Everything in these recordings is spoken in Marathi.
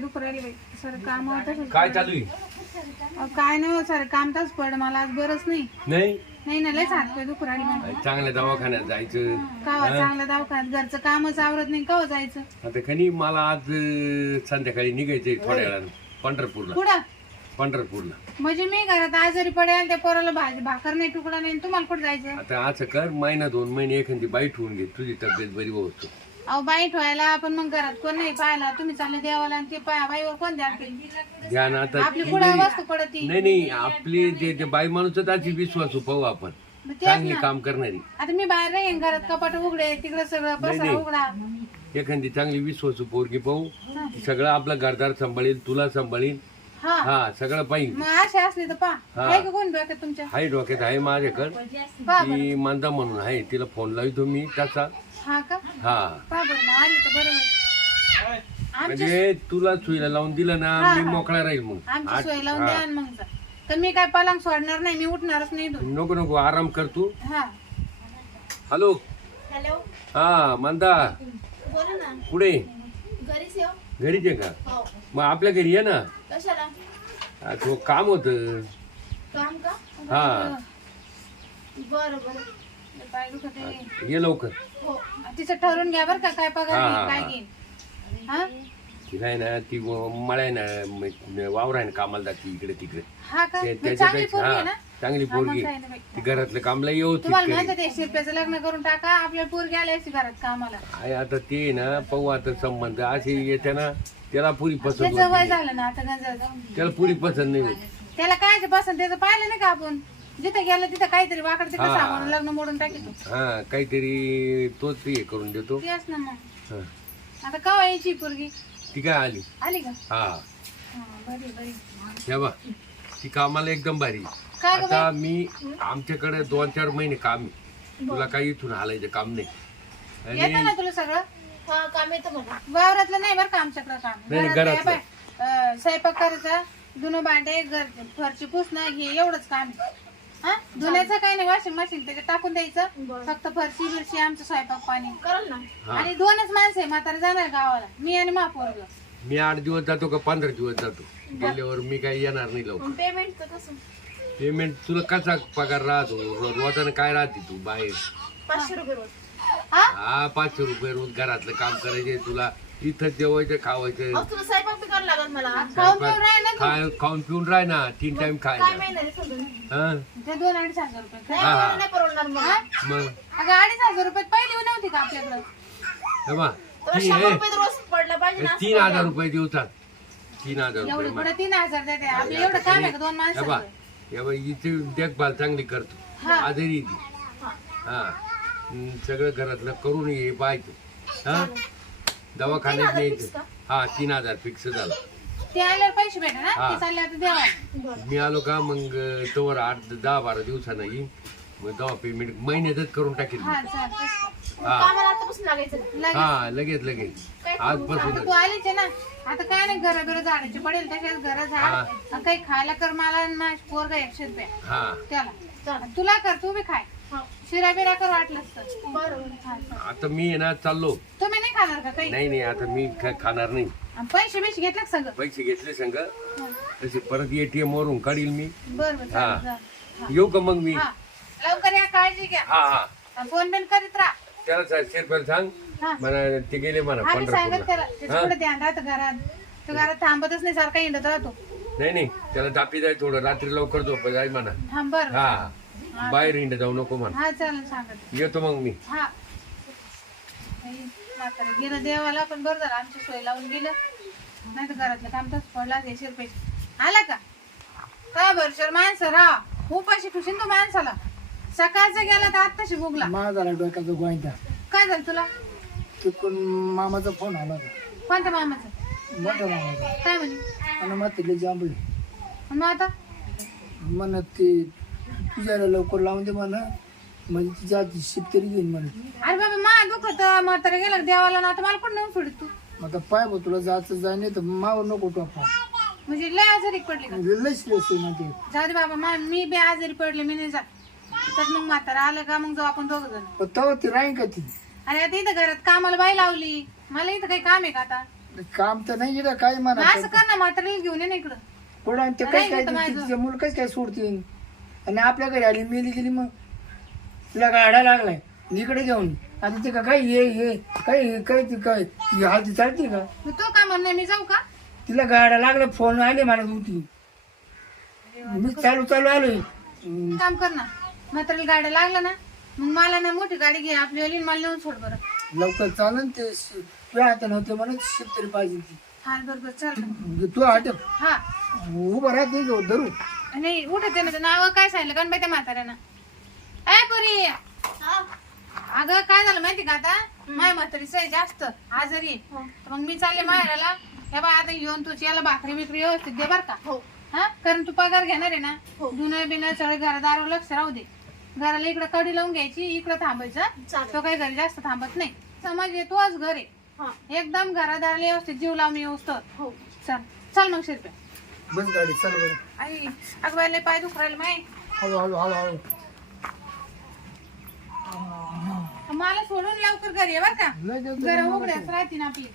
दुपारी बाई. सर काम होतं काय चालू आहे? काय नाही सर काम तच पड मला आज बरंच नाही. नाही? नाही ना लय हात पाय दुपारी मला चांगल्या दवाखान्यात जायचं. कावा चांगला दवाखान्यात. घरचं कामच आवरत नाही. कवा जायचं? आता खनी मला आज अं, संध्याकाळी निघायचंय थोड्या वेळानं. पंढरपूरला. कुठं? पंढरपूरला. म्हणजे मी घरात आजारी पडेल त्या पोराला भाजी भाकर नाही तुकडा नाही तुम्हाला कुठं जायचं? आता असं कर महिना दोन महिने एखादी बाई ठेवून घे. तुझी तब्येत बरी होतो. अहो बाई ठेवायला आपण मग घरात कोण नाही पाहायला. तुम्ही चालले देवाला आणि ते पाया बाईवर कोण द्या ध्यान आता आपली कुठं वस्तू पडत? नाही नाही आपली जे जे बाई माणूस त्याची विश्वास पाहू आपण. मग तेच चांगली ना. काम करणारी. आता मी बाहेर नाही घरात कपाट उघडे तिकडे सगळं पसारा उघडा. एखादी चांगली विश्वास पोरगी पाहू ती सगळं आपलं घरदार सांभाळील तुला सांभाळील. हा. हा सगळं पाहिजे. मग असे असले तर पा. हा. आहे का कोण डोक्यात तुमच्या? आहे डोक्यात आहे माझ्याकडं. पा ती मांदा म्हणून आहे तिला फोन लावतो मी तसा हा का? हा. पा बरं मग आली तर बरं होईल. आमची म्हणजे तुला सुईला लावून दिलं ना मी मोकळा राहील मग. आमची सोय लावून द्या आणि मग जा. तर मी काय पलंग सोडणार नाही मी उठणारच नाही इथून. नको नको आराम कर तू. हा. हॅलो. हॅलो. हा मांदा. बोला ना. कुठे? घरीच येऊ. घरीच आहे का? हो. मग आपल्या घरी ये ना. कशाला? तो काम होत. काम का? हा. बरं बरं. लय पाय दुखत आहे. ये लवकर. हो. तिचं ठरवून घ्या बरं का काय पगार हा, घेईन, हा, काय हा. घेईन. हा? ती काय ना ती मळा आहे ना म- वावर आहे ना कामाला जाते इकडे तिकडे. हा का? ते- मग चांगली त्याच्यापेक्षा पोरगी आहे हा ना? चांगली पोरगी. ती घरातलं कामला व्यवस्थित तुम्हाला करेल. माहिती ते शिरप्याचं लग्न करून टाका आपल्या पोरगी आल्या असती घरात कामाला. आहे आता ते ना पाहू आता संबंध असे येते ना त्याला पुरी पसंत त्याचं वय होत झालं ना आता त्याला पुरी पसंत नाही होत. त्याला काय पसंत त्याचं पाहिलं नाही का आपण? जिथं गेलं तिथं काहीतरी वाकड तिकडे हा. सामान लग्न मोडून टाकीतो हा काहीतरी तोच हे करून देतो. तेच ना मग. हा. आता कवा यायची पोरगी? ती काय आली? आली का? हा. हा, बरी बरी हे बा ती कामाला एकदम भारी काय ग आता मी आमच्याकडे दोन चार महिने काम आहे. तुला काही इथून हालायचं काम नाही. येतं आणि ना तुला सगळं? हा काम येतं मला. वावरातलं नाही बरं का आमच्याकडं काम? नाही, घरातलं घरातलं. हे बाय, अं, स्वयंपाक करायचा धुणं भांडे घर फरची पुसणं हे एवढंच काम आहे. हा? धुण्याचं काही नाही वॉशिंग मशीन त्याच्यात टाकून द्यायचं. फक्त फरशी बिरशी आमचं स्वयंपाक पाणी. करल ना. हा. आणि दोनच माणसं आहे म्हातारा जाणार गावाला. मी आणि महापोरग मी आठ दिवस जातो का पंधरा दिवस जातो. गेल्यावर मी काही येणार नाही लवकर. पेमेंटचं कसं पेमेंट तुला कसा पगार राहतो? रो- रोजानं काय राहते तू बाहेर? पाचशे रुपये रोज. हा? हा पाचशे रुपये रोज घरातलं काम करायचे तुला. इथं जेवायचं खावायचं. अहो तुला स्वयंपाक बी करायला लागत मला. खाऊन पिऊन राहील ना तू. खाय खाऊन पिऊन राह ना. तीन टाइम काय हा? ते दोन अडीच हजार रुपये. नाही हा, हा. मला नाही परवडणार मला मग? अगं अडीच हजार रुपये पहिली नव्हती का आपल्याकडं? हे बा तर ती- शंभर हे, रुपये रोज पडला पाहिजे ना तीन हजार रुपये दिवसात. तीन हजार रुपये एवढे मा- पुढे तीन हजार देते. आपलं एवढं काम आहे का दोन हे माणसं बा हे बा हिची देखभाल चांगली करतो. हा. आजारी ती. हा. सगळं घरातलं करून ये पाहायचं हा? दवाखान्यात न्यायचं. हा तीन हजार फिक्स झालं. ते आल्यावर पैसे भेटा ना हा. ते चालले आता देवा मी आलो का मग तोवर आठ दहा बारा दिवसानं येईन. मग दवा पेमेंट महिन्यातच करून टाकेल मी. हा चालतंय. हा. कामाला आतापासून लागायचं. लगेच. हा लगेच लगेच. आजपासून आता तू आलीच आहे ना. आता काय नाही घर बिर झाडाचे पडेल तशाच घर झाड आणि काही खायला कर मला आणि माझ्या पोरगा एकशे रुपये. हा. त्याला आणि तुला कर तू बी खाय. हा. शिरा बिरा कर वाटलंच तर. हा. आता मी आहे ना चाललो. तुम्ही नाही खाणार का काही? नाही नाही आता मी काय खाणार नाही. आणि पैसे बिशे घेतले का सगळं? पैसे घेतले संग. तसे परत एटीएम वरून काढील मी. बरं बरं चालेल, चालेल. येऊ का मग मी? हा. लवकर या काळजी घ्या. हा हा. फोन बिन करीत राहा. त्याला सा- शेरपाल सांग. हा. मला ते गेले आम्ही सांगत पंढरपूरला त्याला त्याचं पुढे ध्यान राहतं घरात? तो घरात थांबतच नाही सारखा हिंडत राहतो. नाही नाही. त्याला दापी जाय थोडं रात्री लवकर झोप जाय म्हणा. थांब बरं. हा. बाहेर हिंड जाऊ नको म्हणा. हा चालेल सांगत. येतो मग मी. हा. बाई, म्हातारं गेलं देवाला पण बरं झालं आमची सोय लावून गेलं. नाही तर घरातलं काम तसं पडला देशील पैसे. आला का? का भरशर माणसं राहा. उपाशी ठुशीन तो माणसाला. सकाळचं गेला तर आत्ताशी भोगला. माझा झाला डोक्याचा गोंयता काय झालं तुला? तिकडून मामाचा फोन आला होता. कोणत्या मामाचं? मोठ्या मामाचा. काय म्हणे? आणि मग तिला जांभळी. मग आता? म्हणत ते तुझ्याला लवकर लावून दे म्हणा. म्हणजे तिच्या हाती शिप तरी घेईन म्हणत अरे बाबा मा दुखत म्हातारा गेला का देवाला ना? आता मला पण नेऊन सोडित तू? आता पाय बा तुला जायचं जाय नाही तर मावर नको टोपा म्हणजे लय आजारी पडली का? लयच लस आहे ना ते. जाऊ दे बाबा मा मी बी आजारी पडले मी नाही जात. तर मग म्हातारा आलं का? मग जाऊ आपण दोघ जण. तेव्हा ती राहीन का ती? अरे आता इथं घरात कामाला बाई लावली. मला इथं काही काम आहे का आता? काम तर नाही गेलं काय मग असं म्हणा कर ना म्हातारीला घेऊन ये ना इकडं. कोणा ते नाही काय घेत काय माझं. तिचे मुलं कसं काय सोडतील? आणि आपल्या घरी आली मेली गेली मग. तिला गाडा लागलाय? इकडे घेऊन आता ते काय ये ये काय हे, काय ते काय? ही हालती चालते का? मग तो काय म्हणणार मी जाऊ का? तिला गाडा लागला फोन आले मला होती मी चालू चालू आलोय. हम्म, काम कर ना. म्हातारीला गाड्या लागला ना मग मला ना मोठी गाडी घे आपली ओली मला नेऊन सोड बरं. लवकर चालन ते श- तुझ्या हातात नव्हते म्हणून शिप तरी पाहिजे ती हा बरोबर चल. म्हणजे तू हात हा. उभं राहते धरू. नाही उठत ना नाव काय सांगितलं? कारण त्या म्हाताऱ्यानं. ए पुरी. अगं काय झालं माहिती का आता? माय म्हातारी सय जास्त आजारी आहे. तर मग मी चालले माहेराला. हे बा आता येऊन तुझी याला भाकरी बिकरी व्यवस्थित दे बर का? हो. हा? कारण तू पगार घेणार आहे ना. हो. धुणं बिणं सगळे घरादारावर लक्ष राहू दे. घराला इकडं कडी लावून घ्यायची इकडं थांबायचं. चालेल. तो काही घरी जास्त थांबत नाही. समज येतोच घर. आहे हा. एकदम घरादाराला व्यवस्थित जीव लावून येऊस तर हो. चल. चल मग शिरपे बस गाडी चल बरं. आई अगं बाई, लय पाय दुख राहिले माय. हळू हळू हळू हळू. मला सोडून लवकर घरी ये बर का. लय घर उघड्याच राहते ना आपली.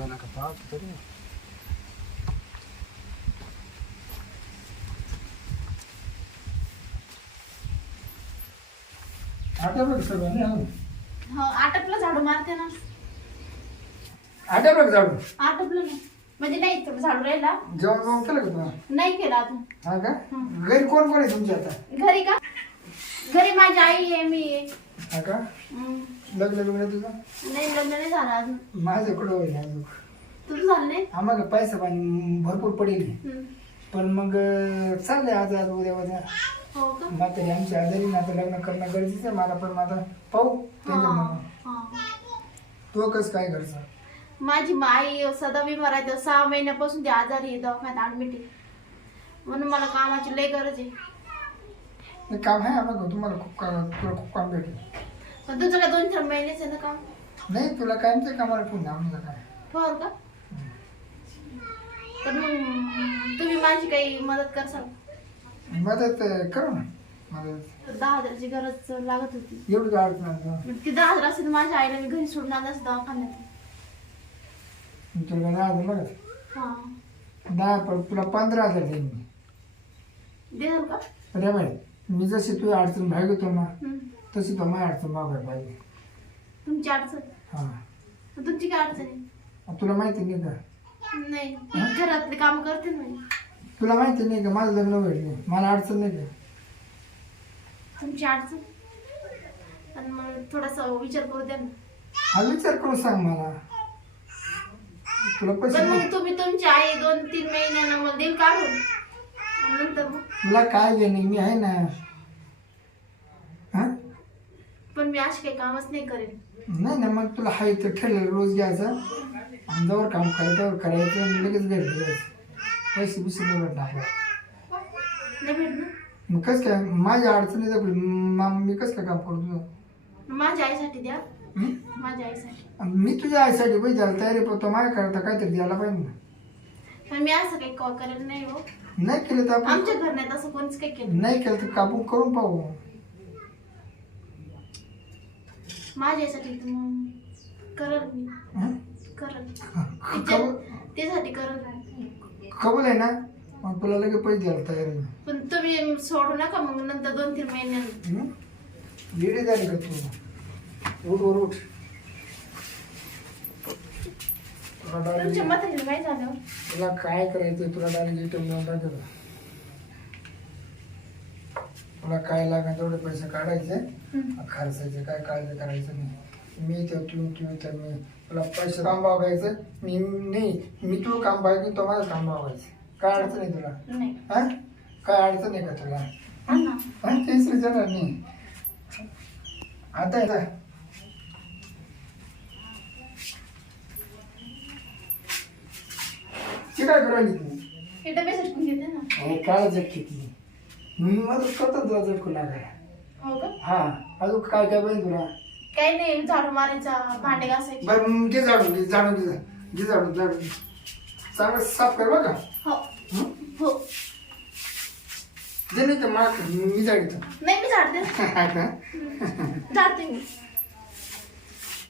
सकाळ झाला का पाहतो तरी आता बघ सगळं नाही हवं. हो आटपलं झाडू मारते ना. बघ जाऊ आटपलं ना म्हणजे नाही थोडं झाडू राहिला. जेवण जेवण केलं का नाही केलं अजून. हा का? घरी कोण कोण आहे तुमच्या आता? घरी का? घरी माझी आई आहे मी आहे. हा का. लग्न लग्न तुझं? नाही लग्न नाही झालं अजून. माझ्याकडं होईल अजून? तुझं झालं नाही? आम्हाला पैसा पाणी भरपूर पडेल. हम्म. पण मग चाललंय आज आज उद्या उद्या. हो का? म्हातारी आमची आजारी ना आता लग्न करणं गरजेचं आहे. मला पण आता पाहू. त्यांच्या मनावर. हा. तो कसं काय करचा माझी माई सदा बिमार आहे तर सहा महिन्यापासून ती आजारी आहे दवाखान्यात ऍडमिट आहे. म्हणून मला कामाची लय गरज आहे. नाही, काम आहे आम्हाला तुम्हाला खूप काम तुला खूप काम भेटेल. पण तुझं काय दोन चार महिनेच आहे ना काम? नाही तुला कायमचं कामाला पुन्हा आम्हाला काय. ठेवाल का? तर मग तुम्ही माझी काही मदत करसाल? मदत अं, करू ना. मदत. दहा हजाराची गरज लागत होती. एवढी काय अडचण नाही? ती दहा हजार असेल तर माझ्या आईला मी घरी सोडून आलं असं दवाखान्यात. मी तुला दहा हजार बघा हा. दहा पण तुला पंधरा हजार देईन मी. देणार का? बाई मी जशी तुझी अडचण भागवतो ना हम्म. तशी तो माझी अडचण भागायला पाहिजे तुमची अडचण? हा. मग तुमची काय अडचण आहे? तुला माहिती नाही का? नाही. ती घरातले काम करते ना मी. तुला माहिती नाही का? माझं लग्न होईल. नाही मला अडचण नाही का? तुमची अडचण? आणि मग थोडासा विचार करू द्या ना. हा विचार करून सांग मला. तुला पैसे पण मग तुम्ही तुमची आई दोन तीन महिन्यानं मला देईल काढून. तुला काय घेणे मी आहे ना. हा? पण मी अशी काही कामच नाही करेन. नाही ना मग तुला हाय तर ठरलेलं रोज घ्यायचं. जवळ काम करायचं करायचं आणि लगेच घरी यायचं पैसे बिसे नाही भेटणार. नाही भेटणार. मग कसं काय? माझ्या अडचणी मग मी कसं काय काम करू तुझं? माझ्या आईसाठी द्या? माझ्या आईसाठी. मी तुझ्या आईसाठी पैसे द्यायला तयारी पण तो माझ्या करता काहीतरी द्यायला पाहिजे ना. पण मी असं काही कॉल करेल नाही हो. नाही केलं तर आपण आमच्या घरण्यात असं कोणीच काही केलं नाही. केलं तर कापून करून पाहू. माझ्या आईसाठी तर मग करल मी. हं? करल. कबूल? तिच्या- त्यासाठी करल कबूल आहे ना? मग तुला लगेच पैसे द्यायला तयार आहे. पण तुम्ही सोडू नका मग नंतर दोन तीन महिन्यानं. हं? लेडी झाली का तू? उठ वर उठ. तुला तुमच्या डायरेक्ट काय झालं? तुला काय करायचं तुला डायरेक्ट इथं मिळून टाकलं तुला काय लागेल तेवढे पैसे काढायचे. हम्म. खर्चायचे काय काळजी करायचं नाही. मी तर तू तू तर मी. तुला पैसे काम बघायचं मी नाही. मी तू काम बघायचं तो माझं काम बघायचं काय अडचण आहे तुला? नाही. हा? काय अडचण आहे का तुला? हा ना. हा? तेच विचारणार नाही आता आहे ना ती काय करायची तू? हे डबे सटकून घेते ना. अरे काय झटकी ती मी माझं स्वतः तुला झटकू लागाय हो का? हा अजून काय काय पाहिजे तुला? काही नाही झाडू मारायचा भांडे घासायचे. बरं मग घे जाडून घे जाडून घे घे जाडून जाडून घे. चांगलं साफ कर बघा हो. हो? जे नाही तर माग मी जाडीतो नाही मी झाडते झाडते मी.